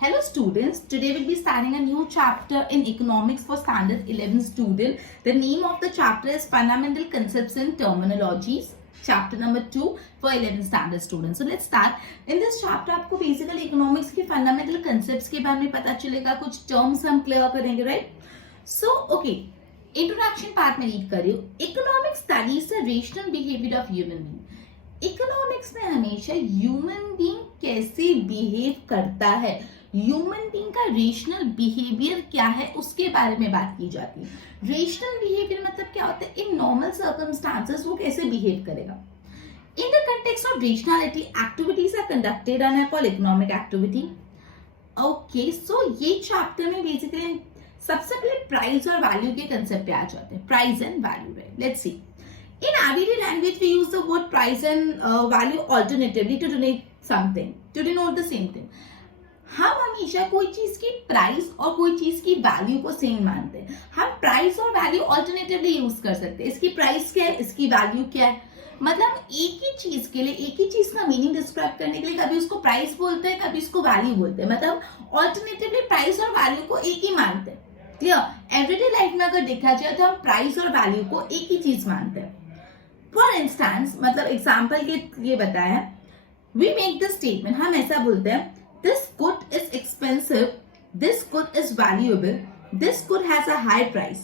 Hello students, today we'll be starting a new chapter in economics for standard 11 student. The name of the chapter is Fundamental Concepts and Terminologies. Chapter number 2 for 11 standard students. So let's start. In this chapter आपको basically economics के fundamental concepts के बारे में पता चलेगा, कुछ terms हम clear करेंगे, right? So okay, introduction part में read करियो. Economics studies the rational behavior of human being. Economics में हमेशा ह्यूमन बीइंग कैसे बिहेव करता है, ह्यूमन बीइंग का रेशनल बिहेवियर क्या है, उसके बारे में बात की जाती है. रेशनल बिहेवियर मतलब क्या होता है, इन नॉर्मल सर्कमस्टांसेस वो कैसे बिहेव करेगा. In the context of rationality activities are conducted and are called economic activity. Okay, so ये चैप्टर में बेसिकली सबसे पहले प्राइस और वैल्यू के कंसेप्ट पे आ जाते हैं. Price and value, right? Let's see. In everyday language, we use the word price and value alternatively to denote something, to denote the same thing. हम हमेशा कोई चीज की प्राइस और कोई चीज की वैल्यू को सेम मानते हैं. हम प्राइस और वैल्यू ऑल्टरनेटिवली यूज कर सकते हैं. इसकी प्राइस क्या है, इसकी वैल्यू क्या है, मतलब एक ही चीज के लिए एक ही चीज का मीनिंग डिस्क्राइब करने के लिए कभी उसको प्राइस बोलते हैं, कभी उसको वैल्यू बोलते हैं. मतलब ऑल्टरनेटिवली प्राइस और वैल्यू को एक ही मानते हैं. क्लियर? एवरीडे लाइफ में अगर देखा जाए तो हम प्राइस और वैल्यू को एक ही चीज मानते हैं. फॉर इंस्टेंस, मतलब एग्जाम्पल के लिए बताया, वी मेक द स्टेटमेंट, हम ऐसा बोलते हैं, this good is expensive, this good is valuable, this good has a high price.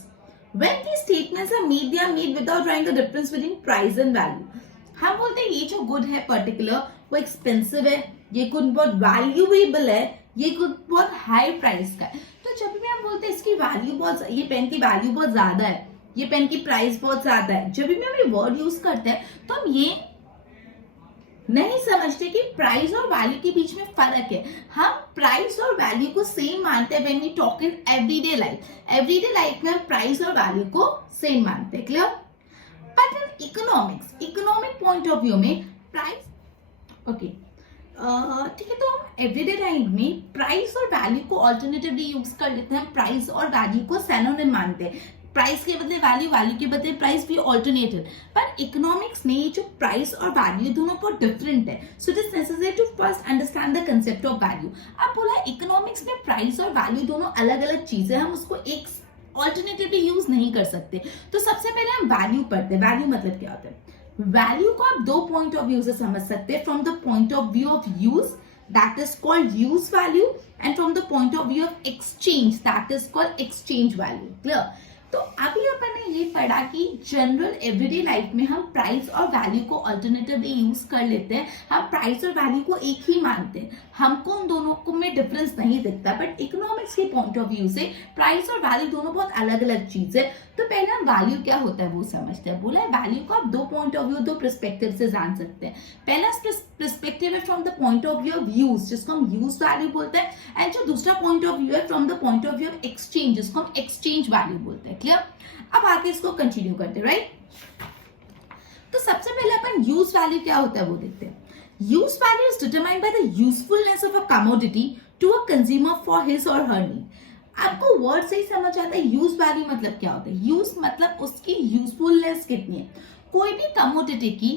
When these statements are made, they are made without drawing the difference between price and value. हम बोलते हैं ये जो good है particular वो expensive है, ये good बहुत वैल्यूएबल है, ये गुड बहुत हाई प्राइस का है. तो जब भी हम बोलते हैं इसकी वैल्यू बहुत, ये पेन की वैल्यू बहुत ज्यादा है, ये पेन की प्राइस बहुत ज्यादा है, जब भी हम ये वर्ड यूज करते हैं तो हम ये नहीं समझते कि प्राइस और वैल्यू के बीच में फर्क है. हम प्राइस और वैल्यू को सेम मानते हैं when we talk in everyday life. Everyday life में हम प्राइस और वैल्यू को सेम मानते हैं. Clear? But in economics, economic point of view में प्राइस, ओके ठीक है, तो हम एवरीडे लाइफ में प्राइस और वैल्यू को ऑल्टरनेटिवली यूज कर लेते हैं. प्राइस और वैल्यू को सिनोनिम मानते हैं. प्राइस के बदले वैल्यू, वैल्यू के बदले प्राइस, भी ऑल्टरनेटिव. पर इकोनॉमिक्स में जो प्राइस और वैल्यू दोनों बहुत डिफरेंट है. So it is necessary to first understand the concept of value. अब बोला इकोनॉमिक्स में प्राइस और वैल्यू दोनों अलग अलग चीजें, हम उसको एक ऑल्टरनेटिवली यूज नहीं कर सकते. तो सबसे पहले हम वैल्यू पढ़ते हैं. वैल्यू मतलब क्या होता है? वैल्यू को आप दो पॉइंट ऑफ व्यू से समझ सकते हैं. From the point of view of use, that is called use value, and from the point of view of exchange, that is called exchange value. Clear? तो अभी अपन ने ये पढ़ा कि जनरल एवरीडे लाइफ में हम प्राइस और वैल्यू को अल्टरनेटिवली यूज कर लेते हैं. हम प्राइस और वैल्यू को एक ही मानते हैं, हमको उन दोनों को में डिफरेंस नहीं दिखता. बट इकोनॉमिक्स के पॉइंट ऑफ व्यू से प्राइस और वैल्यू दोनों बहुत अलग अलग चीज है. तो पहले हम वैल्यू क्या होता है वो समझते हैं. बोला है वैल्यू को आप दो पॉइंट ऑफ व्यू, दो पर्सपेक्टिव से जान सकते हैं. पहला पर्सपेक्टिव है from the point of view of use, जिसको हम यूज वैल्यू बोलते हैं. एंड जो दूसरा पॉइंट ऑफ व्यू है from the point of view of exchange, जिसको हम एक्सचेंज वैल्यू बोलते हैं. क्लियर? अब आगे इसको कंटिन्यू करते हैं, राइट? तो सबसे पहले अपन यूज वैल्यू क्या होता है वो देखते हैं. Use value is determined by the usefulness of a commodity to a consumer for his or her need. आपको वर्ड से ही समझ आता है यूज वैल्यू मतलब क्या होता है. यूज मतलब उसकी यूजफुलनेस कितनी है. कोई भी कमोडिटी की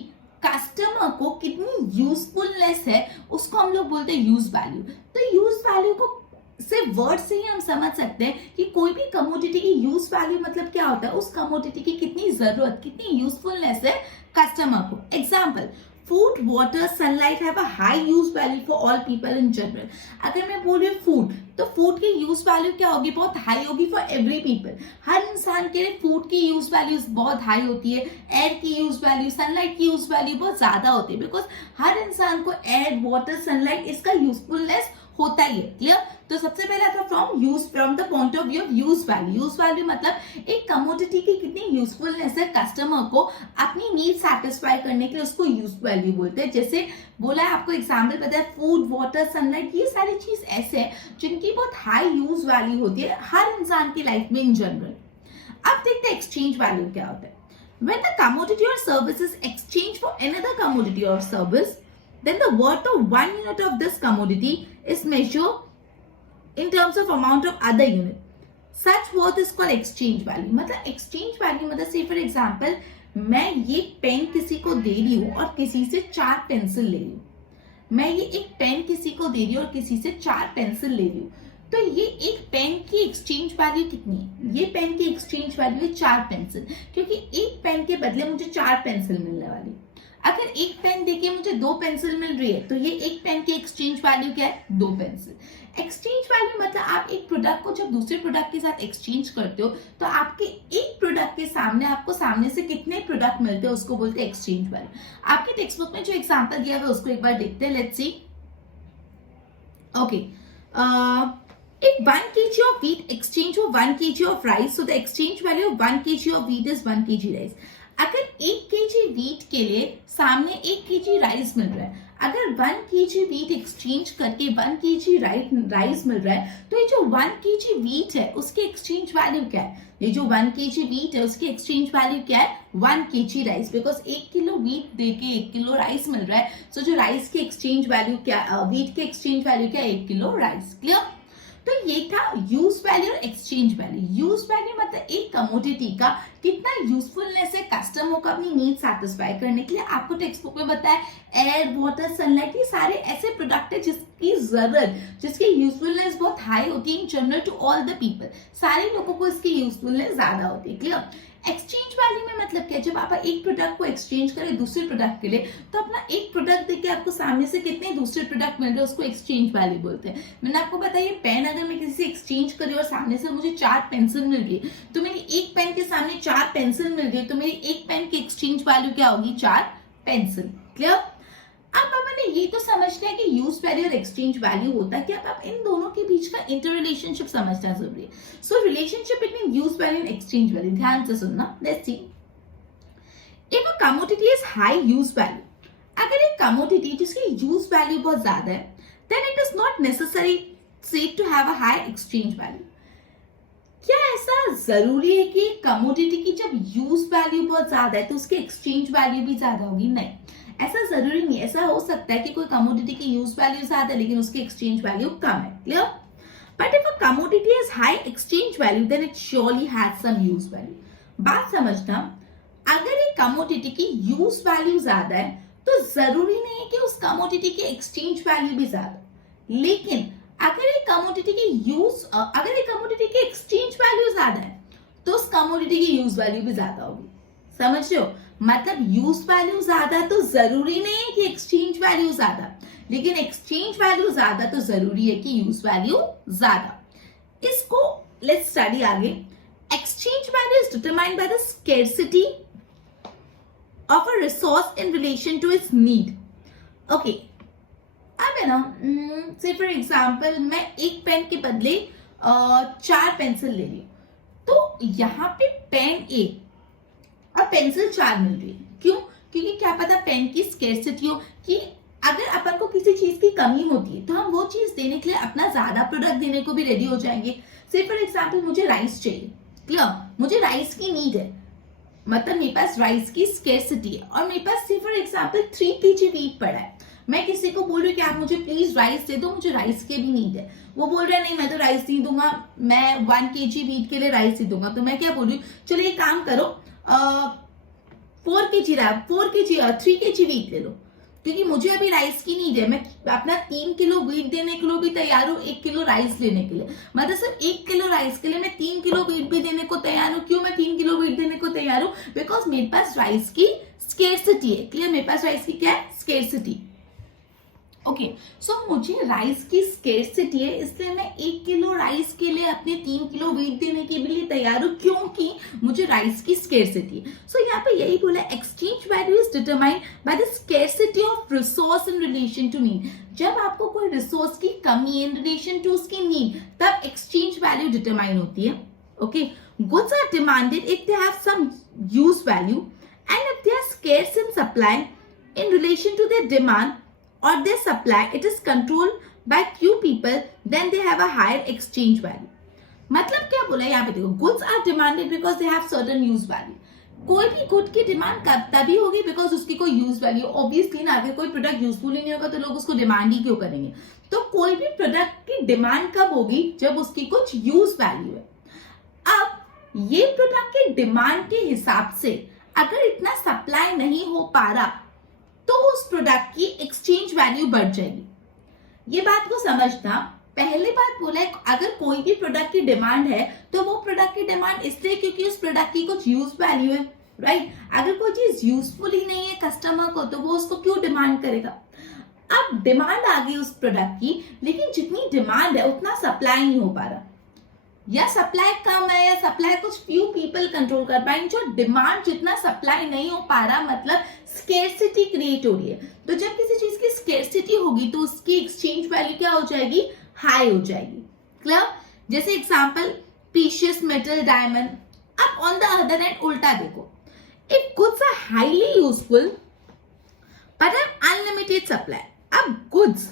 कस्टमर को कितनी यूजफुलनेस है, उसको हम लोग बोलते हैं यूज वैल्यू. तो यूज वैल्यू को सिर्फ वर्ड से ही हम समझ सकते हैं कि कोई भी कमोडिटी की यूज वैल्यू मतलब क्या होता है, उस कमोडिटी की कितनी जरूरत, कितनी यूजफुलनेस है कस्टमर को. Example, food, water, sunlight have a high use value for all people in general. अगर मैं बोल रही हूँ फूड, तो फूड की यूज वैल्यू क्या होगी, बहुत हाई होगी फॉर एवरी पीपल. हर इंसान के लिए फूड की यूज वैल्यू बहुत हाई होती है. एयर की यूज वैल्यू, सनलाइट की यूज वैल्यू बहुत ज्यादा होती है, बिकॉज हर इंसान को एयर, वाटर, सनलाइट इसका यूजफुलनेस होता ही है. क्लियर? तो सबसे पहले आता from the point of view of use value. Use value मतलब एक कमोडिटी की कितनी यूजफुलनेस है कस्टमर को अपनी नीड सेटिस्फाई करने के लिए, उसको यूज वैल्यू बोलते हैं. जैसे बोला है, आपको एग्जाम्पल पता है, फूड, वाटर, सनलाइट, ये सारी चीज ऐसे है जिनकी बहुत हाई यूज वैल्यू होती है हर इंसान की लाइफ में इन जनरल. अब देखते हैं एक्सचेंज वैल्यू क्या होता है. When the commodity or service is exchanged for another commodity or service, then the worth of one unit of this commodity is measured in terms of amount of other unit. Such worth is called exchange value. मतलब exchange value मतलब say for example, मैं ये pen किसी को दे रही हूँ और किसी से 4 पेंसिल ले रही हूँ. मैं ये एक पेन किसी को दे रही हूँ और किसी से 4 पेंसिल ले रही हूँ, तो ये एक पेन की एक्सचेंज वैल्यू कितनी है? ये पेन की एक्सचेंज वैल्यू है 4 पेंसिल, क्योंकि एक पेन के बदले मुझे 4 पेंसिल मिलने वाली। अगर एक पेन देके मुझे 2 पेंसिल मिल रही है, तो ये एक पेन की एक्सचेंज वैल्यू क्या है? 2 पेंसिल। एक्सचेंज वैल्यू मतलब आप एक प्रोडक्ट को जब दूसरे प्रोडक्ट के साथ एक्सचेंज करते हो, तो आपके एक प्रोडक्ट के सामने आपको सामने से कितने प्रोडक्ट मिलते हैं, उसको बोलते हैं एक्सचेंज वैल्यू। आपके टेक्स्ट बुक में जो एग्जांपल दिया हुआ है उसको एक बार देखते हैं, let's see. Okay, if 1 kg of wheat exchange for 1 kg of rice, so the exchange value of 1 kg of wheat is 1 kg rice. अगर 1 kg wheat के लिए सामने 1 kg राइस मिल रहा है, अगर 1 kg wheat एक्सचेंज करके 1 kg rice mill रहा है, तो ये जो 1 kg wheat है उसकी एक्सचेंज वैल्यू क्या है? ये जो 1 kg wheat है उसकी एक्सचेंज वैल्यू क्या है? 1 kg rice, because 1 kilo wheat देके 1 किलो राइस मिल रहा है, सो जो राइस की एक्सचेंज वैल्यू क्या, wheat की एक्सचेंज वैल्यू क्या? 1 किलो राइस। क्लियर? तो ये था यूज वैल्यू और एक्सचेंज वैल्यू। यूज वैल्यू मतलब एक कमोडिटी का कितना यूजफुलनेस है कस्टमर को अपनी नीड सेटिस्फाई करने के लिए। आपको टेक्स्ट बुक में बताया एयर, वाटर, सनलाइट, ये सारे ऐसे प्रोडक्ट है जिसकी जरूरत, जिसकी यूजफुलनेस बहुत हाई होती है in general to all the people. सारे लोगों को इसकी यूजफुलनेस ज्यादा होती है। क्लियर? एक्सचेंज वैल्यू में मतलब क्या? जब आप एक प्रोडक्ट को एक्सचेंज करें दूसरे प्रोडक्ट के लिए, तो अपना एक प्रोडक्ट देके आपको सामने से कितने दूसरे प्रोडक्ट मिल रहे हैं, उसको एक्सचेंज वैल्यू बोलते हैं। मैंने आपको बताया ये पेन अगर मैं किसी से एक्सचेंज करी और सामने से मुझे 4 पेंसिल मिल रही है, तो मेरी एक पेन के सामने 4 पेंसिल मिल रही है, तो मेरी एक पेन की एक्सचेंज वैल्यू क्या होगी? 4 पेंसिल। क्लियर? अब मैंने ये तो समझना है कि यूज वैल्यू और एक्सचेंज वैल्यू होता है कि अब इन दोनों के बीच का इंटर रिलेशनशिप समझना जरूरी है। So relationship between use value and exchange value, ध्यान से सुनना। Let's see, if a commodity is high use value, अगर एक कमोडिटी जिसकी यूज वैल्यू बहुत ज्यादा है, then it is not necessary से to have a high exchange value. क्या ऐसा जरूरी है कि कमोडिटी की जब यूज वैल्यू बहुत ज्यादा है तो उसकी एक्सचेंज वैल्यू भी ज्यादा होगी? नहीं, ऐसा जरूरी नहीं। ऐसा हो सकता है कि कोई कमोडिटी की यूज वैल्यू ज्यादा है लेकिन उसकी एक्सचेंज वैल्यू कम है। Clear? But if a commodity is high exchange value, then it surely has some use value. बात समझना, अगर एक कमोडिटी की यूज वैल्यू ज्यादा है तो जरूरी नहीं है कि उस कमोडिटी की एक्सचेंज वैल्यू भी ज्यादा, लेकिन अगर एक कमोडिटी की एक्सचेंज वैल्यू ज्यादा है तो उस कमोडिटी की यूज वैल्यू भी ज्यादा होगी। समझ रहे हो? मतलब यूज वैल्यू ज्यादा तो जरूरी नहीं है कि एक्सचेंज वैल्यू ज्यादा, लेकिन एक्सचेंज वैल्यू ज्यादा तो जरूरी है कि यूज वैल्यू ज्यादा। इसको लेट्स स्टडी आगे। Exchange value is determined by the scarcity of a resource in relation to its need. Okay, अब है ना, से फॉर एग्जाम्पल मैं एक पेन के बदले 4 पेंसिल ले रही हूँ, तो यहाँ पे पेन एक और पेंसिल 4 मिल रही है। क्यों? क्योंकि क्या पता पेन की स्कैर्सिटी हो, कि अगर अपन को किसी चीज की कमी होती है तो हम वो चीज देने के लिए अपना ज्यादा प्रोडक्ट देने को भी रेडी हो जाएंगे। से फॉर एग्जाम्पल मुझे राइस चाहिए, क्लियर? मुझे राइस की नीड है, मतलब मेरे पास राइस की स्कैर्सिटी है और मेरे पास से फॉर एग्जाम्पल 3 kg व्हीट पड़ा है। मैं किसी को बोल रही हूँ कि आप मुझे प्लीज राइस दे दो, मुझे राइस की भी नीड है। वो बोल रहा है नहीं मैं तो राइस नहीं दूंगा, मैं 1 kg व्हीट के लिए राइस ही दूंगा। तो मैं क्या बोल रही हूँ, चलो एक काम करो 3 kg व्हीट ले लो, क्योंकि मुझे अभी राइस की नीड है। मैं अपना 3 किलो व्हीट देने के लिए भी तैयार हूँ 1 किलो राइस लेने के लिए। मतलब सिर्फ 1 किलो राइस के लिए मैं 3 किलो व्हीट भी देने को तैयार हूँ। क्यों मैं 3 किलो व्हीट देने को तैयार हूँ? बिकॉज मेरे पास राइस की स्कैर्सिटी है। क्लियर? मेरे पास राइस की क्या है? स्कैर्सिटी। ओके, सो मुझे राइस की स्कैर्सिटी है, इसलिए मैं 1 किलो राइस के लिए अपने 3 किलो व्हीट देने के लिए तैयार हूँ, क्योंकि मुझे राइस की स्कैर्सिटी है। सो यहाँ पे यही बोला, exchange value is determined by the scarcity of resource in relation to need. जब आपको कोई रिसोर्स की कमी है इन रिलेशन टू उसकी नीड, तब एक्सचेंज वैल्यू डिटरमाइन होती है। Okay, goods are demanded if they have some use value and if they are scarce in supply in relation to their demand or their supply, it is controlled by few people, then they have a higher exchange value. मतलब क्या बोला यहाँ पे देखो, goods are demanded because they have certain use value. कोई भी good की demand कब तभी होगी बिकॉज उसकी कोई यूज वैल्यू। ऑब्वियसली ना, अगर कोई प्रोडक्ट यूजफुल ही नहीं होगा तो लोग उसको डिमांड ही क्यों करेंगे? तो कोई भी प्रोडक्ट की डिमांड कब होगी? जब उसकी कुछ यूज वैल्यू है। अब ये प्रोडक्ट की डिमांड के हिसाब से अगर इतना सप्लाई नहीं हो पा रहा तो उस प्रोडक्ट की एक्सचेंज वैल्यू बढ़ जाएगी। ये बात को समझना। पहली बात बोला है, अगर कोई भी प्रोडक्ट की डिमांड है तो वो प्रोडक्ट की डिमांड इसलिए क्योंकि उस प्रोडक्ट की कुछ यूज वैल्यू है, राइट। अगर कोई चीज यूजफुल ही नहीं है कस्टमर को तो वो उसको क्यों डिमांड करेगा। अब डिमांड आ गई उस प्रोडक्ट की, लेकिन जितनी डिमांड है उतना सप्लाई नहीं हो पा रहा, या सप्लाई कम है, या सप्लाई कुछ फ्यू पीपल कंट्रोल कर पाएंगे। जो डिमांड जितना सप्लाई नहीं हो पा रहा, मतलब स्केर्सिटी क्रिएट हो रही है। तो जब किसी चीज की स्केर्सिटी होगी तो उसकी एक्सचेंज वैल्यू क्या हो जाएगी, हाई हो जाएगी। क्लियर। जैसे एग्जांपल प्रीशियस मेटल डायमंड। अब ऑन द अदर हैंड उल्टा देखो, if goods are highly useful but have unlimited supply. अब गुड्स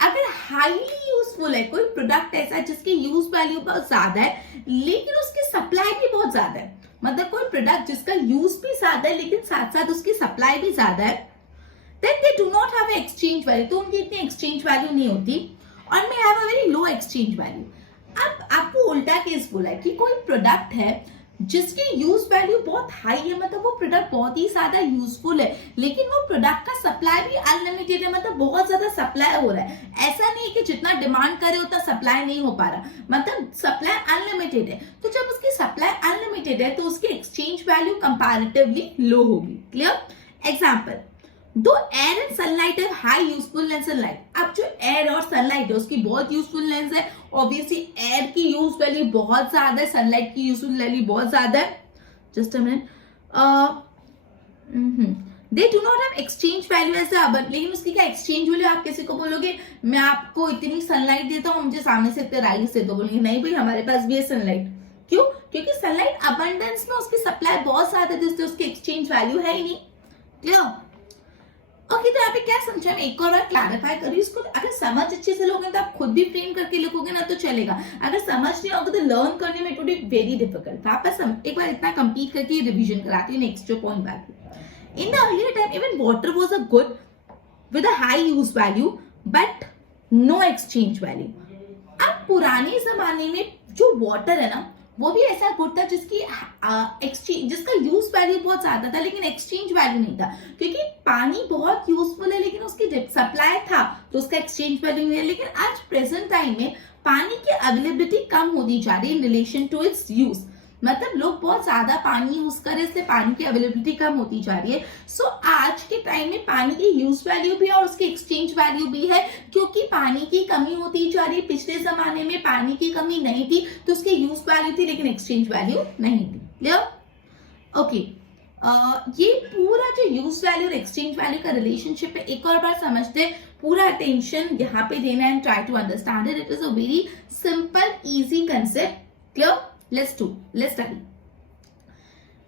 अगर हाईली यूजफुल है, कोई प्रोडक्ट ऐसा है जिसकी यूज वैल्यू बहुत ज्यादा है लेकिन उसकी सप्लाई भी बहुत ज्यादा है, मतलब कोई प्रोडक्ट जिसका यूज भी ज्यादा है लेकिन साथ साथ उसकी सप्लाई भी ज्यादा है, then they do not have exchange value. तो उनकी इतनी एक्सचेंज वैल्यू नहीं होती और may have a very low exchange value। अब आपको उल्टा केस बोला है कि कोई प्रोडक्ट है जिसकी यूज वैल्यू बहुत हाई है, मतलब वो प्रोडक्ट बहुत ही ज्यादा यूजफुल है, लेकिन वो प्रोडक्ट का सप्लाई भी अनलिमिटेड है, मतलब बहुत ज्यादा सप्लाई हो रहा है। ऐसा नहीं है कि जितना डिमांड करे उतना सप्लाई नहीं हो पा रहा, मतलब सप्लाई अनलिमिटेड है। तो जब उसकी सप्लाई अनलिमिटेड है तो उसकी एक्सचेंज वैल्यू कंपैरेटिवली लो होगी। क्लियर। एग्जाम्पल, दो एयर एंड सनलाइट है हाई यूजफुलनेस सनलाइट। अब जो एयर और सनलाइट है उसकी बहुत यूजफुलनेस है, ऑब्वियसली एयर की यूज वैल्यू बहुत ज्यादा है, सनलाइट की यूजफुल वैल्यू बहुत ज्यादा है। Just a minute, they do not have exchange value as अब, लेकिन उसकी क्या एक्सचेंज वैल्यू। आप किसी को बोलोगे मैं आपको इतनी सनलाइट देता हूँ, मुझे सामने से इतने राइस दे दो, बोलेंगे नहीं भाई हमारे पास भी है सनलाइट। क्यों? क्योंकि सनलाइट अबंडेंस में उसकी सप्लाई बहुत ज्यादा है, जिससे उसकी एक्सचेंज वैल्यू है ही नहीं। क्लियर। ओके, तो यहाँ पे क्या समझा, मैं एक और बार क्लैरिफाई करूँ इसको। अगर समझ अच्छे से लोगे तो आप खुद भी फ्रेम करके लिखोगे ना तो चलेगा, अगर समझ नहीं होगा तो लर्न करने में it would be very difficult. वापस हम एक बार इतना कंप्लीट करके रिवीजन कराते हैं नेक्स्ट जो पॉइंट बाकी। In the earlier time even water was a good with a high use value but no exchange value. अब पुराने जमाने में जो वाटर है ना वो भी ऐसा गुड था जिसकी एक्सचेंज, जिसका यूज वैल्यू बहुत ज्यादा था लेकिन एक्सचेंज वैल्यू नहीं था, क्योंकि पानी बहुत यूजफुल है लेकिन उसकी सप्लाई था तो उसका एक्सचेंज वैल्यू नहीं है। लेकिन आज प्रेजेंट टाइम में पानी की अवेलेबिलिटी कम होती जा रही है in relation to its use, मतलब लोग बहुत ज्यादा पानी यूज कर रहे हैं, इसलिए पानी की अवेलेबिलिटी कम होती जा रही है। सो आज के टाइम में पानी की यूज वैल्यू भी है और उसकी एक्सचेंज वैल्यू भी है, क्योंकि पानी की कमी होती जा रही है। पिछले जमाने में पानी की कमी नहीं थी तो उसकी यूज वैल्यू थी लेकिन एक्सचेंज वैल्यू नहीं थी। क्लियर। ओके, ये पूरा जो यूज वैल्यू और एक्सचेंज वैल्यू का रिलेशनशिप है, एक और बार समझते हैं, पूरा अटेंशन यहाँ पे देना and try to understand it. It is a very simple easy concept. Clear. Let's study।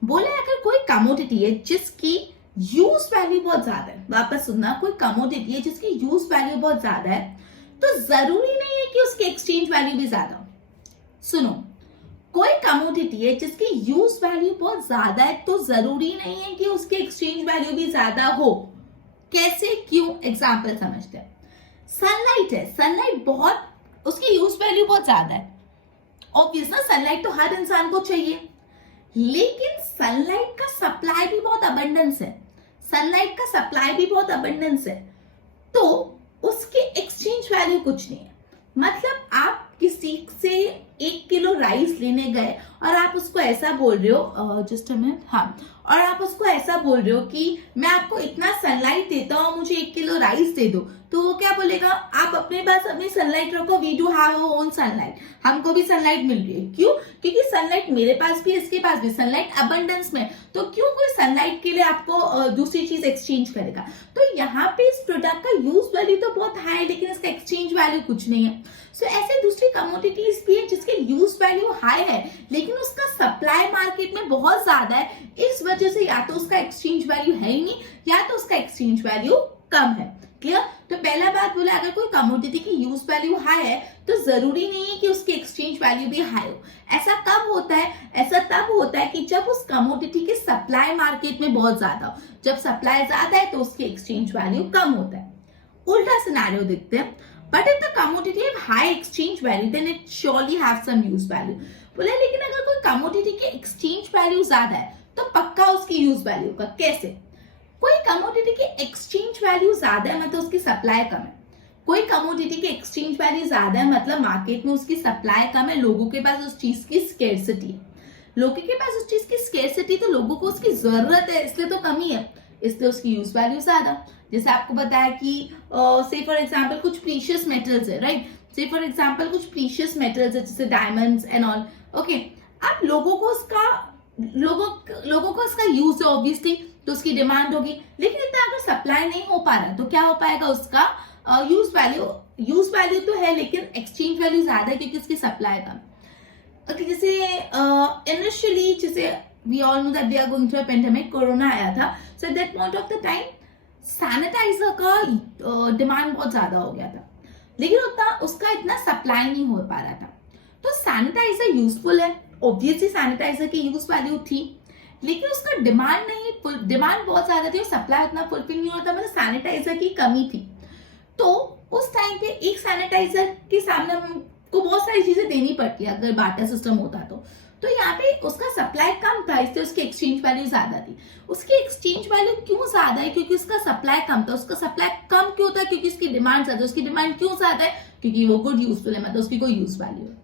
बोले अगर कोई कमोडिटी है जिसकी यूज वैल्यू बहुत ज्यादा है, वापस सुनना, कोई कमोडिटी है जिसकी यूज वैल्यू बहुत ज्यादा है तो जरूरी नहीं है कि उसकी एक्सचेंज वैल्यू भी ज्यादा हो। सुनो, कोई कमोडिटी है जिसकी यूज वैल्यू बहुत ज्यादा है तो जरूरी नहीं है कि उसकी एक्सचेंज वैल्यू भी ज्यादा हो। कैसे, क्यों? एग्जाम्पल समझते हैं। सनलाइट है, सनलाइट बहुत, उसकी यूज वैल्यू बहुत ज्यादा है, ऑब्वियस ना, सनलाइट तो हर इंसान को चाहिए, लेकिन सनलाइट का सप्लाई भी बहुत अबंडेंस है, सनलाइट का सप्लाई भी बहुत अबंडेंस है, तो उसकी एक्सचेंज वैल्यू कुछ नहीं है। मतलब आप किसी से 1 किलो राइस लेने गए और आप उसको ऐसा बोल रहे हो, जस्ट अ मिनट, हाँ, और आप उसको ऐसा बोल रहे हो कि मैं आपको इतना सनलाइट देता हूँ, मुझे 1 किलो राइस दे दो, तो वो क्या बोलेगा, आप अपने पास अपनी सनलाइट रखो, we do have our own sunlight, हमको भी सनलाइट मिल रही है। क्यों? क्योंकि सनलाइट मेरे पास भी, इसके पास भी, सनलाइट अबंडेंस में, तो क्यों कोई सनलाइट के लिए आपको दूसरी चीज एक्सचेंज करेगा। तो यहाँ पे इस प्रोडक्ट का यूज वैल्यू तो बहुत हाई है लेकिन इसका एक्सचेंज वैल्यू कुछ नहीं है। सो ऐसे दूसरी कमोडिटीज भी है जिसके यूज वैल्यू हाई है लेकिन उसका सप्लाई मार्केट में बहुत ज्यादा है, इस वजह से या तो उसका एक्सचेंज वैल्यू है ही नहीं या तो उसका एक्सचेंज वैल्यू कम है। क्लियर। तो पहला बात बोला, अगर कोई कमोडिटी की यूज वैल्यू हाई है तो जरूरी नहीं है कि उसकी एक्सचेंज वैल्यू भी हाई हो। ऐसा कब होता है? ऐसा तब होता है कि जब उस कमोडिटी की सप्लाई मार्केट में बहुत ज्यादा हो। जब सप्लाई ज्यादा है तो उसकी एक्सचेंज वैल्यू कम होता है। उल्टा सिनेरियो देखते हैं, but if the commodity have high exchange value then it surely have some use value. बोले लेकिन अगर कोई कमोडिटी की एक्सचेंज वैल्यू ज्यादा है तो पक्का उसकी यूज वैल्यू का। कैसे? कोई कमोडिटी की एक्सचेंज वैल्यू ज्यादा है मतलब उसकी सप्लाई कम है, कोई कमोडिटी की एक्सचेंज वैल्यू ज्यादा है मतलब मार्केट में उसकी सप्लाई कम है, लोगों के पास उस चीज की स्केर्सिटी है। लोगों के पास उस चीज की स्केर्सिटी तो लोगों को उसकी जरूरत है, इसलिए तो कमी है, इसलिए उसकी यूज वैल्यू ज्यादा। जैसे आपको बताया कि से फॉर एग्जांपल कुछ प्रीशियस मेटल्स है, राइट, से फॉर एग्जांपल कुछ प्रीशियस मेटल्स है जैसे डायमंड्स एंड ऑल, ओके। अब लोगों को उसका यूज है ऑब्वियसली, तो उसकी डिमांड होगी, लेकिन इतना अगर सप्लाई नहीं हो पा रहा तो क्या हो पाएगा, उसका यूज वैल्यू तो है लेकिन एक्सचेंज वैल्यू ज्यादा है क्योंकि उसकी सप्लाई कम। ओके, जैसे इनिशियली जैसे we all know that we are going through a pandemic, Corona आया था, so at that point of the time sanitizer का डिमांड बहुत ज्यादा हो गया था, लेकिन उसका इतना सप्लाई नहीं हो पा रहा था। तो सैनिटाइजर यूजफुल है, ऑब्वियसली सैनिटाइजर की यूज वैल्यू थी, लेकिन उसका डिमांड बहुत ज्यादा थी और सप्लाई उतना फुलफिल नहीं होता, मतलब सैनिटाइजर की कमी थी। तो उस टाइम पे एक सैनिटाइजर के सामने हमको बहुत सारी चीजें देनी पड़ती है अगर बार्टर सिस्टम होता तो यहाँ पे उसका सप्लाई कम था, इसलिए उसकी एक्सचेंज वैल्यू ज्यादा थी। उसकी एक्सचेंज वैल्यू क्यों ज्यादा है, क्योंकि उसका सप्लाई कम था। उसका सप्लाई कम क्यों था, क्योंकि उसकी डिमांड ज्यादा। उसकी डिमांड क्यों ज्यादा है, क्योंकि वो गुड यूजफुल है, मतलब उसकी कोई यूज वैल्यू है।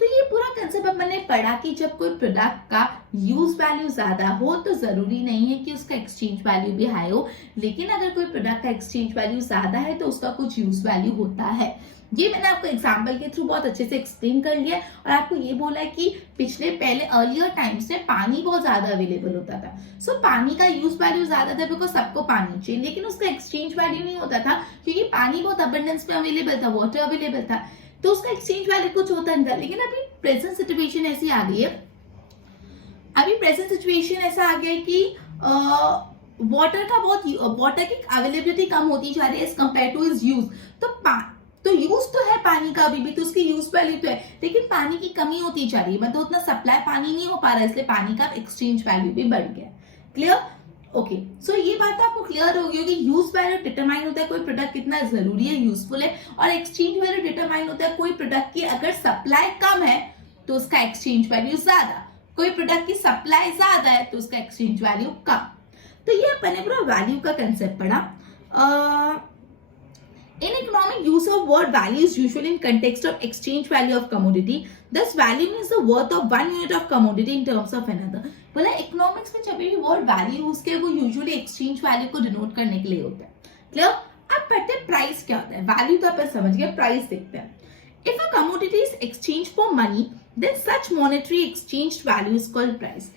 तो ये पूरा कंसेप्ट अपन ने पढ़ा कि जब कोई प्रोडक्ट का यूज वैल्यू ज्यादा हो तो जरूरी नहीं है कि उसका एक्सचेंज वैल्यू भी हाई हो, लेकिन अगर कोई प्रोडक्ट का एक्सचेंज वैल्यू ज्यादा है तो उसका कुछ यूज वैल्यू होता है। ये मैंने आपको एग्जाम्पल के थ्रू बहुत अच्छे से एक्सप्लेन कर लिया और आपको ये बोला है कि पहले अर्लियर टाइम्स में पानी बहुत ज्यादा अवेलेबल होता था, सो पानी का यूज वैल्यू ज्यादा था बिकॉज सबको पानी चाहिए, लेकिन उसका एक्सचेंज वैल्यू नहीं होता था क्योंकि पानी बहुत अबंडेंस में अवेलेबल था, वाटर अवेलेबल था, तो उसका एक्सचेंज वैल्यू कुछ होता नहीं था। लेकिन अभी प्रेजेंट सिचुएशन ऐसी आ गई है, ऐसा आ गया है कि वाटर की अवेलेबिलिटी कम होती जा रही है as compare to is use. तो यूज तो है पानी का अभी भी, तो उसकी यूज वैल्यू तो है, लेकिन पानी की कमी होती जा रही है, मतलब उतना सप्लाई पानी नहीं हो पा रहा है, इसलिए पानी का एक्सचेंज वैल्यू भी बढ़ गया। क्लियर? ओके, सो ये बात तो आपको क्लियर होगी होगी। यूज वैल्यू डिटरमाइन होता है कोई प्रोडक्ट कितना जरूरी है, यूजफुल है, और एक्सचेंज वैल्यू डिटरमाइन होता है कोई प्रोडक्ट की अगर सप्लाई कम है तो उसका एक्सचेंज वैल्यू ज्यादा, कोई प्रोडक्ट की सप्लाई ज्यादा है तो उसका एक्सचेंज वैल्यू कम। तो ये अपन ने पूरा वैल्यू का कंसेप्ट पढ़ा। In economic, use of word value is usually in context of exchange value of commodity. Thus, value means the worth of one unit of commodity in terms of another. बोला economics में जब भी word value use किया वो usually exchange value को denote करने के लिए होता है। क्लियर? अब पढ़ते हैं प्राइस क्या होता है। वैल्यू तो अपन समझ गए, प्राइस देखते हैं। If a commodity is exchanged for money, then such monetary exchanged value is called price.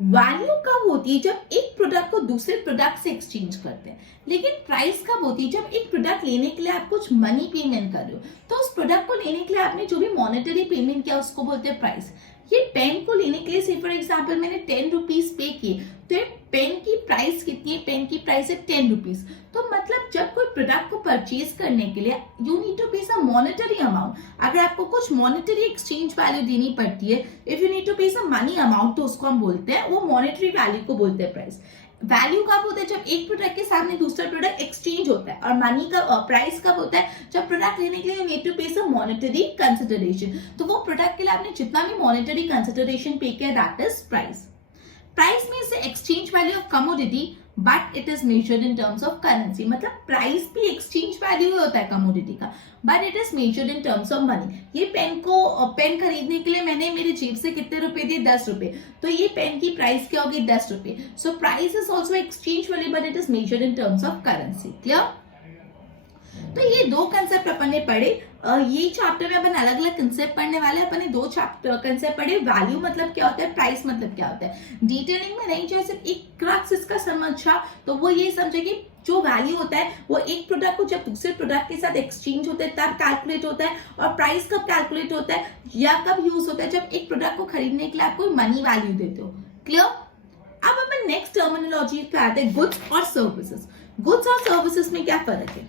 Value कब होती है? जब एक प्रोडक्ट को दूसरे प्रोडक्ट से एक्सचेंज करते हैं, लेकिन प्राइस कब होती है? जब एक प्रोडक्ट लेने के लिए आप कुछ मनी पेमेंट कर रहे हो, तो उस प्रोडक्ट को लेने के लिए आपने जो भी मॉनेटरी पेमेंट किया उसको बोलते हैं प्राइस। ये पेन को लेने के लिए से फॉर एग्जाम्पल मैंने 10 रुपीज पे किए, तो पेन की प्राइस कितनी है? पेन की प्राइस है 10 रुपीज। तो मतलब जब कोई प्रोडक्ट को परचेज करने के लिए यू नीड टू पे सम मॉनेटरी अमाउंट। अगर आपको कुछ मॉनेटरी एक्सचेंज वैल्यू देनी पड़ती है, इफ यू नीड टू पे सम मनी अमाउंट, तो उसको हम बोलते हैं, वो मॉनेटरी वैल्यू को बोलते हैं प्राइस। वैल्यू कब होता है? जब एक प्रोडक्ट के सामने दूसरा प्रोडक्ट एक्सचेंज होता है। और मनी का प्राइस कब होता है? जब प्रोडक्ट लेने के लिए यू नीड टू पे सम मॉनेटरी कंसिडरेशन। तो वो प्रोडक्ट के लिए आपने जितना भी मॉनेटरी कंसिडरेशन पे किया, that is price. Price means the exchange value of commodity but it is measured in terms of currency. मतलब प्राइस भी एक्सचेंज वैल्यू ही होता है कमोडिटी का, but it is measured in terms of money. ये pen खरीदने के लिए मैंने मेरे जेब से कितने रुपए दिए? 10 रुपए। तो ये पेन की प्राइस क्या होगी? 10 रुपए। So price is also exchange value but it is measured in terms of currency. Clear? तो ये दो कंसेप्ट अपन ने पढ़े। ये चैप्टर में अपन अलग अलग कंसेप्ट पढ़ने वाले हैं। अपन ने दो चैप्टर कंसेप्ट पढ़े, वैल्यू मतलब क्या होता है, प्राइस मतलब क्या होता है। डिटेलिंग में नहीं, जैसे एक क्रक्स इसका समझा तो वो ये समझे कि जो वैल्यू होता है वो एक प्रोडक्ट को जब दूसरे प्रोडक्ट के साथ एक्सचेंज होता है तब कैलकुलेट होता है, और प्राइस कब कैलकुलेट होता है या कब यूज होता है? जब एक प्रोडक्ट को खरीदने के लिए आप कोई मनी वैल्यू देते हो। क्लियर? अब अपन नेक्स्ट टर्मिनोलॉजी पे आते हैं, गुड्स और सर्विसेज। गुड्स और सर्विसेज में क्या फर्क है?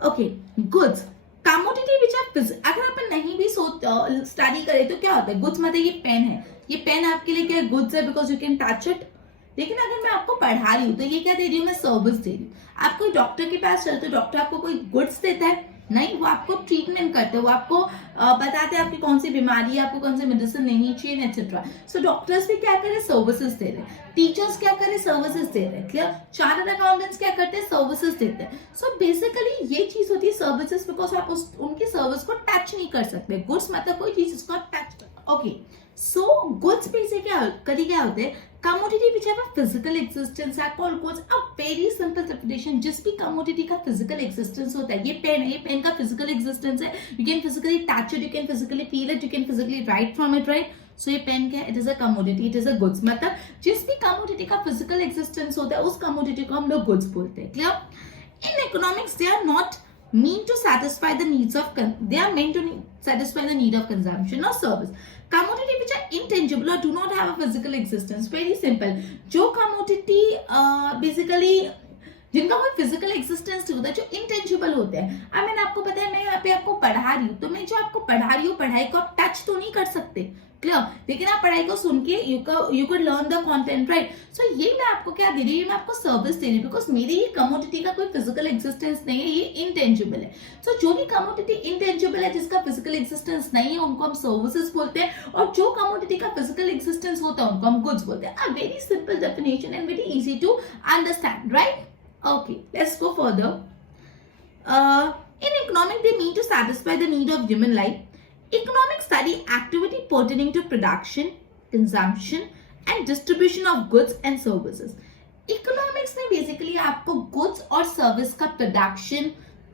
Okay, goods commodity which are, अगर अपन नहीं भी स्टडी करें तो क्या होता है? गुड्स मतलब ये पेन है, ये पेन आपके लिए क्या गुड्स है? Because you can touch it. लेकिन अगर मैं आपको पढ़ा रही हूँ तो ये क्या दे रही हूँ? मैं सर्विस दे रही हूँ। आप कोई डॉक्टर के पास चलते हो, डॉक्टर आपको कोई गुड्स देता है? नहीं, वो आपको ट्रीटमेंट करते हैं, वो आपको बताते हैं आपकी कौन सी बीमारी है, आपको कौन सी मेडिसिन लेनी चाहिए एक्सेट्रा. सो डॉक्टर्स भी क्या करें, सर्विसेज दे रहे हैं. टीचर्स क्या करें, सर्विसेज दे रहे हैं. क्लियर. चार्टर्ड अकाउंटेंट्स क्या करते हैं, सर्विसेज देते हैं. सो बेसिकली ये चीज होती है सर्विसेज, बिकॉज आप उनकी सर्विस को टच नहीं कर सकते. गुड्स मतलब कोई चीज उसको आप टच कर. ओके, सो गुड्स बेसिकली क्या होते हैं, commodity which have a physical existence are called goods. A very simple definition, जिस भी commodity का physical existence होता है, ये पेन है, ये पेन का physical existence है, you can physically touch it, you can physically feel it, you can physically write from it, right? So ये पेन क्या है, it is a commodity, it is a goods. मतलब जिस भी commodity का physical existence होता है, उस commodity को हम लोग goods बोलते हैं. Clear? In economics, they are not mean to satisfy the needs of, they are meant to satisfy the need of consumption or service. Commodity which are intangible or do not have a physical existence. Very simple. जो commodity basically जिनका कोई physical existence नहीं होता, जो intangible होते हैं. I mean आपको पता है, मैं यहाँ पे आपको पढ़ा रही हूँ, तो मैं जो आपको पढ़ा रही हूँ, पढ़ाई को आप टच तो नहीं कर सकते. क्लियर. लेकिन आप पढ़ाई को सुन के you can learn the content, right. So ये मैं आपको क्या दे रही हूँ, मैं आपको सर्विस दे रही हूँ, बिकॉज मेरी ये कमोडिटी का कोई फिजिकल एक्सिस्टेंस नहीं है, ये इंटेंजिबल है. सो जो भी कमोडिटी इंटेंजिबल है, जिसका फिजिकल एक्सिस्टेंस नहीं है, उनको हम सर्विसेज बोलते हैं, और जो कमोडिटी का फिजिकल एक्सिस्टेंस होता है, उनको हम गुड्स बोलते हैं. A very simple definition and very easy to understand, right. Okay, let's go further. In economics, they mean to satisfy the need of human life. Economics study activity pertaining to production, consumption, and distribution of goods and services. Economics में basically आपको goods और service का production,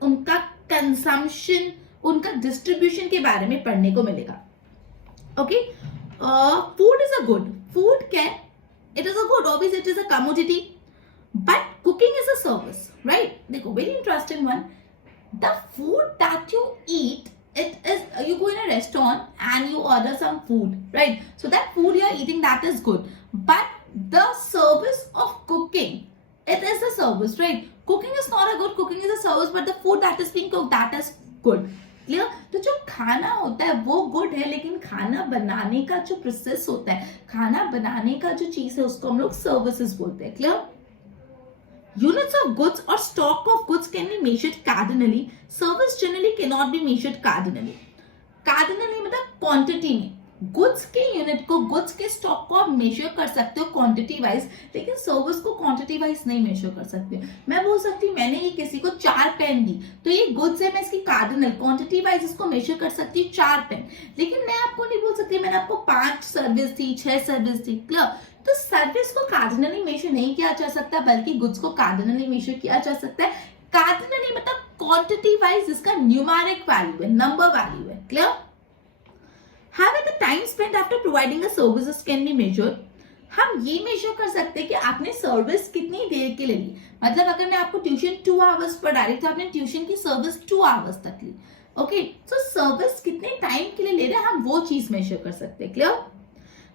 उनका consumption, उनका distribution के बारे में पढ़ने को मिलेगा. Okay, food is a good. Food क्या है? It is a good. Obviously, it is a commodity. But cooking is a service, right? देखो, very interesting one. The food that you eat, it is, you go in a restaurant and you order some food, right? So that food you are eating, that is good. But the service of cooking, it is a service, right? Cooking is not a good, cooking is a service, but the food that is being cooked, that is good. Clear. तो जो खाना होता है वो good है, लेकिन खाना बनाने का जो प्रोसेस होता है, खाना बनाने का जो चीज है, उसको हम लोग सर्विसेज बोलते हैं. Clear. Units of goods or stock of goods can be measured cardinally. Service generally cannot be measured cardinally. Cardinally मतलब क्वांटिटी में. गुड्स के यूनिट को, गुड्स के स्टॉक को आप मेजर कर सकते हो क्वांटिटी वाइज, लेकिन सर्विस को क्वांटिटी वाइज नहीं मेजर कर सकते. मैं बोल सकती हूँ मैंने ये किसी को 4 पेन दी, तो ये गुड्स है, मैं इसकी कार्डिनल क्वांटिटी वाइज इसको मेजर कर सकती हूँ 4 पेन. लेकिन मैं आपको नहीं बोल सकती मैंने आपको 5 सर्विस दी, 6 सर्विस दी. क्लियर. तो सर्विस को कार्डिनली मेजर नहीं किया जा सकता, बल्कि गुड्स को कार्डिनली मेजर किया जा सकता है. कार्डिनली मतलब क्वांटिटी वाइज, जिसका न्यूमेरिक वैल्यू है, नंबर वैल्यू है. Clear. However, the time spent after providing a services can be measured. हम ये मेजर कर सकते हैं कि आपने सर्विस कितनी देर के लिए ली. मतलब अगर मैं आपको ट्यूशन 2 आवर्स पढ़ा रही, तो आपने ट्यूशन की सर्विस 2 आवर्स तक ली. ओके, सो सर्विस कितने टाइम के लिए ले रहे हैं, हम वो चीज मेजर कर सकते हैं. Clear.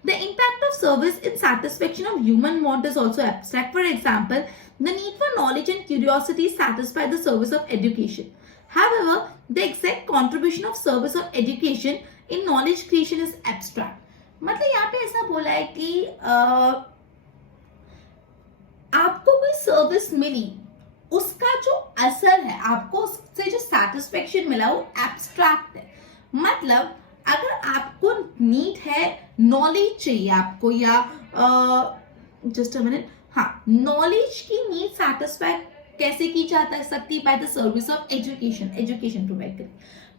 The impact of service in satisfaction of human want is also abstract. For example, the need for knowledge and curiosity satisfy the service of education. However, the exact contribution of service of education in knowledge creation is abstract. मतलब यहाँ पे ऐसा बोला है कि आपको कोई service मिली, उसका जो असर है, आपको उससे जो सेटिस्फेक्शन मिला, वो एब्स्ट्रैक्ट है. मतलब अगर आपको नीड है, नॉलेज चाहिए आपको, या जस्ट अ मिनट, हाँ, नॉलेज की नीड सेटिस्फाई कैसे की जाता है सकती by the service of education. Education provide करें.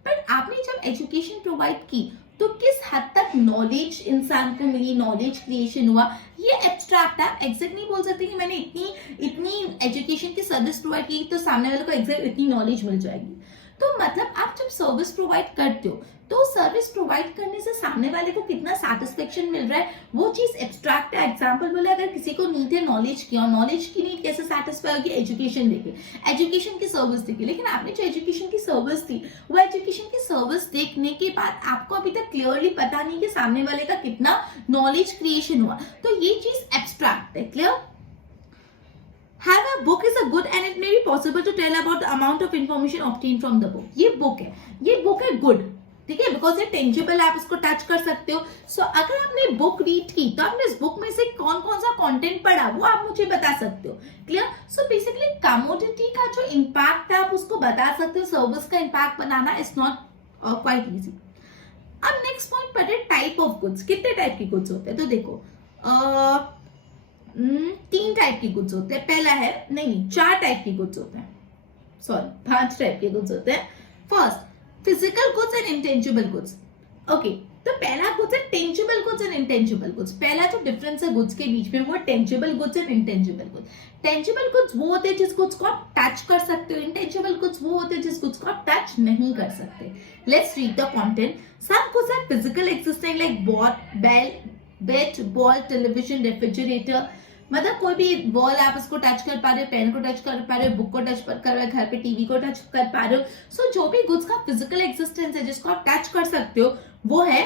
बट आपने जब एजुकेशन प्रोवाइड की, तो किस हद तक नॉलेज इंसान को मिली, नॉलेज क्रिएशन हुआ, ये एब्स्ट्रैक्ट है. एग्जैक्ट नहीं बोल सकते कि मैंने इतनी एजुकेशन की सर्विस प्रोवाइड की तो सामने वाले को एग्जैक्ट इतनी नॉलेज मिल जाएगी. तो मतलब आप जब सर्विस प्रोवाइड करते हो, तो सर्विस प्रोवाइड करने से सामने वाले को कितना सेटिस्फेक्शन मिल रहा है, वो चीज एब्स्ट्रैक्ट है. एग्जांपल बोले, अगर किसी को नीड है नॉलेज की, और नॉलेज की नीड कैसे सेटिस्फाई होगी, एजुकेशन देके, एजुकेशन की सर्विस देके. लेकिन आपने जो एजुकेशन की सर्विस दी, वो एजुकेशन की सर्विस देखने के बाद आपको अभी तक क्लियरली पता नहीं कि सामने वाले का कितना नॉलेज क्रिएशन हुआ, तो ये चीज एब्स्ट्रैक्ट है. Clear. Have a book is a good and it may be possible to tell about the amount of information obtained from the book. ये बुक है, ये बुक है गुड. ठीक है, बिकॉज ये टेंजिबल, आप इसको टच कर सकते हो. सो अगर आपने बुक रीड की तो आपने इस बुक में से कौन कौन सा कंटेंट पढ़ा वो आप मुझे बता सकते हो. क्लियर. सो बेसिकली कमोडिटी का जो इम्पैक्ट है आप उसको बता सकते हो. सर्विस का impact banana is not quite easy. अब नेक्स्ट पॉइंट पर है टाइप ऑफ गुड्स. कितने टाइप के गुड्स होते हैं? तो देखो 3 टाइप के गुड्स होते हैं. पहला है, नहीं 4 टाइप के गुड्स होते हैं, सॉरी 5 टाइप के गुड्स होते हैं. First, physical goods and intangible goods. Okay, तो पहला गुड्स है tangible goods and intangible goods. पहला जो डिफरेंस है गुड्स के बीच में वो tangible goods and intangible goods. Tangible goods वो होते हैं जिस गुड्स को आप टच कर सकते हो. इंटेंजिबल गुड्स वो होते हैं जिस गुड्स को आप टच नहीं कर सकते. Let's read the content. Some goods are physical existing like bed, ball, television, refrigerator. मतलब कोई भी बॉल आप उसको टच कर पा रहे हो, पेन को टच कर पा रहे हो, बुक को टच कर रहे हो, घर पे टीवी को टच कर पा रहे हो. सो जो भी गुड्स का फिजिकल एक्सिस्टेंस है जिसको आप टच कर सकते हो वो है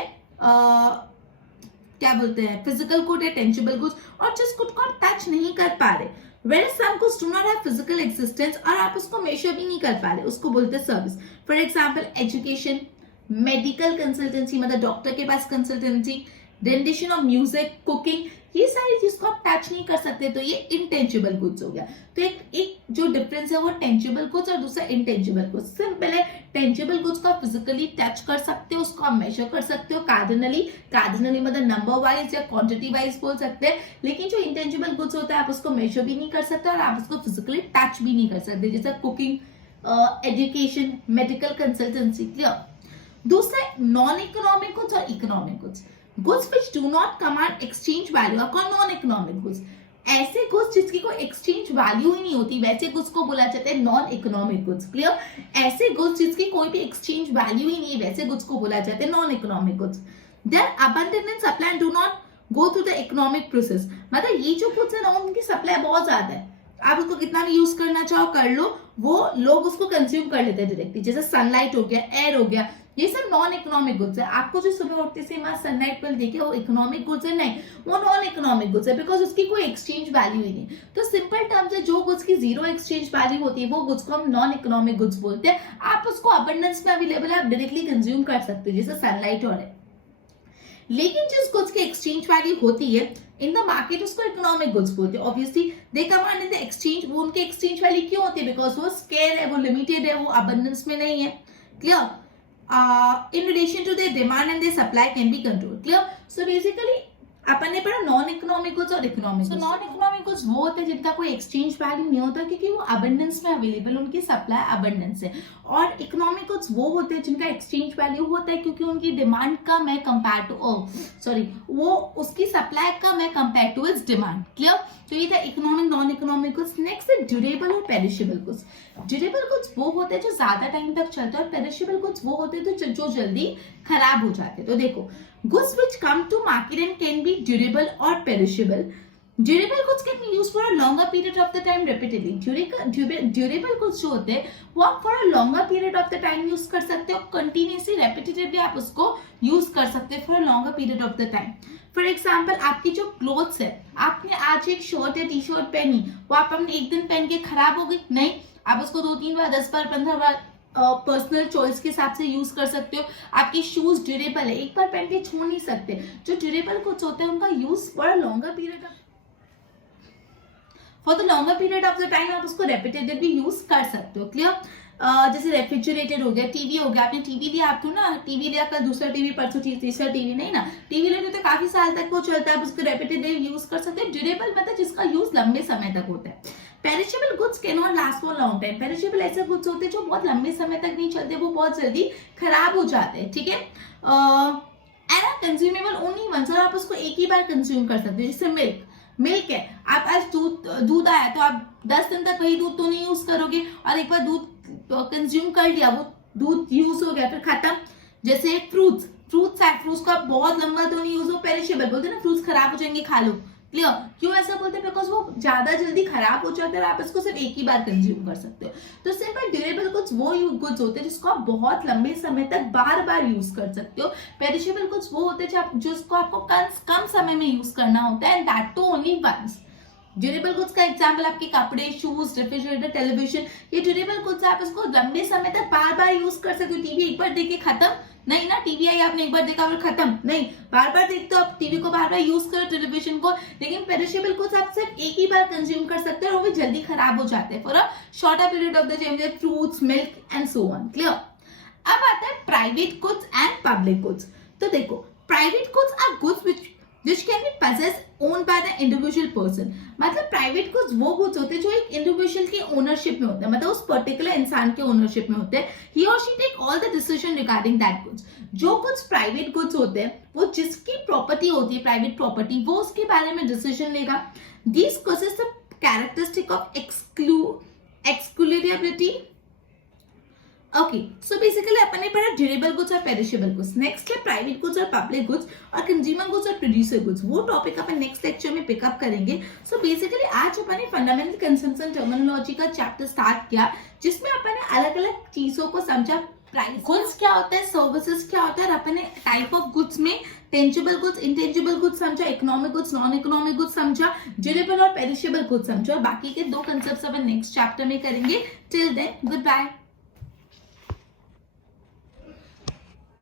क्या बोलते हैं, फिजिकल गुड है, टेंजिबल गुड्स. और जिस गुड को आप टच नहीं कर पा रहे, whereas some goods do not have physical existence और आप उसको मेजर भी नहीं कर पा रहे, उसको बोलते हैं service. For example education, medical consultancy मतलब डॉक्टर के पास consultancy, rendition of music, cooking, ये सारी चीज को आप टच नहीं कर सकते तो ये इंटेंजिबल गुड्स हो गया. तो एक जो डिफरेंस है वो टेंजिबल गुड्स और दूसरा इंटेंजिबल गुड्स. सिंपल है, टेंजिबल गुड्स को आप फिजिकली टच कर सकते हो, उसको आप मेजर कर सकते हो कार्डिनली मतलब नंबर वाइज या क्वांटिटी वाइज बोल सकते हैं. लेकिन जो इंटेंजिबल गुड्स होता है आप उसको मेजर भी नहीं कर सकते और आप उसको फिजिकली टच भी नहीं कर सकते, जैसे cooking, education, medical consultancy. Clear. दूसरा नॉन इकोनॉमिक गुड्स और economic goods. Goods which do not command exchange value are called non-economic goods. ऐसे गुड्स जिसकी कोई एक्सचेंज वैल्यू ही नहीं होती वैसे गुड्स को बोला जाता है नॉन इकोनॉमिक गुड्स. क्लियर. ऐसे गुड्स जिसकी कोई भी एक्सचेंज वैल्यू ही नहीं है वैसे गुड्स को बोला जाता है non economic goods. Their abundant in supply and do not go through the economic process. मतलब ये जो गुड्स है ना उनकी सप्लाई बहुत ज्यादा है, आप उसको कितना भी यूज करना चाहो कर लो, वो लोग उसको कंज्यूम कर लेते हैं डायरेक्टली. जैसे सनलाइट हो गया, एयर हो गया, ये सब नॉन इकोनॉमिक गुड्स है. आपको जो सुबह उठते से वहां सनलाइट पर देखे वो इकोनॉमिक गुड्स है? नहीं, वो नॉन इकोनॉमिक गुड्स है बिकॉज उसकी कोई एक्सचेंज वैल्यू ही नहीं. तो सिंपल टर्म्स है, जो गुड्स की जीरो एक्सचेंज वैल्यू होती है वो गुड्स को हम नॉन इकोनॉमिक गुड्स बोलते हैं. आप उसको अबंडेंस में अवेलेबल है, आप डायरेक्टली कंज्यूम कर सकते हो जैसे सनलाइट और है. लेकिन जिस गुड्स की एक्सचेंज वैल्यू होती है इन द मार्केट उसको इकोनॉमिक गुड्स बोलते हैं. Obviously they command in the exchange. वो उनकी एक्सचेंज वैल्यू क्यों होती है? बिकॉज वो स्केयर है, वो लिमिटेड है, वो अबंडेंस में नहीं है. Clear. In relation to their demand and their supply can be controlled. Clear? So basically अपन ने पढ़ा नॉन इकोनॉमिक गुड्स और economic. So non economic goods वो होते हैं जिनका कोई एक्सचेंज वैल्यू नहीं होता क्योंकि वो अबंडेंस में अवेलेबल, उनकी सप्लाई अबंडेंस है. और इकोनॉमिक गुड्स वो होते हैं जिनका एक्सचेंज वैल्यू होता है क्योंकि उनकी डिमांड कम है कंपेयर टू वो उसकी सप्लाई कम है compare to its demand. Clear. तो ये था economic non economic goods. Next है ड्यूरेबल और पेरिशेबल गुड्स. ड्यूरेबल गुड्स वो होते हैं जो ज्यादा टाइम तक चलते हैं और पेरिशेबल गुड्स वो होते हैं जो जल्दी खराब हो जाते हैं. तो देखो, goods which come to market and can be durable or perishable. Durable goods can be used for a longer period of the time repeatedly. Durable goods जो होते हैं वो आप for a longer period of the time use कर सकते हो, continuously repetitively आप उसको यूज कर सकते हो for a longer period of the time. For example आपकी जो क्लोथ्स है, आपने आज एक शर्ट या टी शर्ट पहनी, वो आपने एक दिन पहन के खराब हो गई? नहीं, आप उसको 2-3 बार, 10 बार, 15 बार पर्सनल चॉइस के हिसाब से यूज कर सकते हो. आपकी शूज ड्यूरेबल है, एक बार पहन के छोड़ नहीं सकते. जो ड्यूरेबल कुछ होते हैं उनका use for longer period of the time आप उसको रेपिटेटिवली यूज कर सकते हो. क्लियर. जैसे रेफ्रिजरेटर हो गया, टीवी हो गया. आपने टीवी लिया, आपको ना टीवी लिया, कल दूसरा टीवी, परसों तीसरा टीवी, नहीं ना, टीवी लेते तो काफी साल तक वो चलता है, आप उसको रेपिटेटिवली यूज कर सकते हो. ड्यूरेबल मतलब जिसका यूज लंबे समय तक होता है. Perishable goods can not last for long time. Perishable ऐसे गुड्स होते हैं जो बहुत लंबे समय तक नहीं चलते, वो बहुत जल्दी खराब हो जाते हैं. ठीक है. And are consumable only once, और आप उसको एक ही बार कंज्यूम कर सकते हो. जैसे मिल्क है, आप आज दूध आया तो आप 10 दिन तक वही दूध तो नहीं यूज करोगे, और एक बार दूध कंज्यूम कर लिया, वो दूध यूज हो गया फिर खत्म. जैसे फ्रूट्स को आप बहुत लंबा तो नहीं यूज हो, पेरिशेबल बोलते हैं ना, फ्रूट्स खराब हो जाएंगे खा लो. क्लियर. क्यों ऐसा बोलते हैं? बिकॉज वो ज्यादा जल्दी खराब हो जाते हैं और आप इसको सिर्फ एक ही बार कंज्यूम कर सकते हो. तो सिंपल ड्यूरेबल गुड्स वो गुड्स होते हैं जिसको आप बहुत लंबे समय तक बार बार यूज कर सकते हो. पेरिशेबल गुड्स वो होते हैं जिसको आपको कम समय में यूज करना होता है, and that too only once. Durable goods का एग्जांपल आपके कपड़े, शूज, रेफ्रिजरेटर, टेलीविजन। ये ड्यूरेबल गुड्स आप इसको लंबे समय तक बार बार यूज कर सकते हो। टीवी एक बार देख के खत्म नहीं ना, टीवी आई आपने एक बार देखा और खत्म नहीं, बार बार देखते हो आप टीवी को, बार बार यूज करो टेलीविजन को। लेकिन पेरिशेबल गुड्स आप सिर्फ एक ही बार कंज्यूम कर सकते हैं और वो जल्दी खराब हो जाते हैं for a shorter period of the time, जैसे fruits, milk and so on. Clear. अब आता है private goods and public goods. तो देखो, private goods are goods which can be possessed owned by the individual person। मतलब private goods वो goods होते हैं जो एक इंडिविजुअल की ओनरशिप में होते हैं, मतलब उस पर्टिकुलर इंसान के ओनरशिप में होते हैं। ही और she take all the decision regarding that goods. जो कुछ प्राइवेट गुड्स होते हैं वो जिसकी प्रॉपर्टी होती है, प्राइवेट प्रॉपर्टी, वो उसके बारे में डिसीजन लेगा। This causes the characteristic of exclusivity. Okay, so basically अपन ने पढ़ा ड्यूरेबल गुड्स और पेरिशेबल गुड्स। नेक्स्ट है प्राइवेट गुड्स और पब्लिक गुड्स और कंज्यूमर गुड्स और प्रोड्यूसर गुड्स। वो टॉपिक अपन नेक्स्ट लेक्चर में पिकअप करेंगे। सो बेसिकली आज अपन ने फंडामेंटल कंसेप्ट्स एंड टर्मिनोलॉजी का चैप्टर स्टार्ट किया, जिसमें अपन ने अलग अलग चीजों को समझा। प्राइस गुड्स क्या होता है, सर्विसेज क्या होता है, और अपन ने टाइप ऑफ गुड्स में टेंजिबल गुड्स, इंटेंजिबल गुड्स समझा, economic goods, non economic goods समझा, ड्यूरेबल और पेरिशेबल गुड्स समझा, और बाकी के दो कंसेप्ट्स अपन नेक्स्ट चैप्टर में करेंगे। Till then good bye.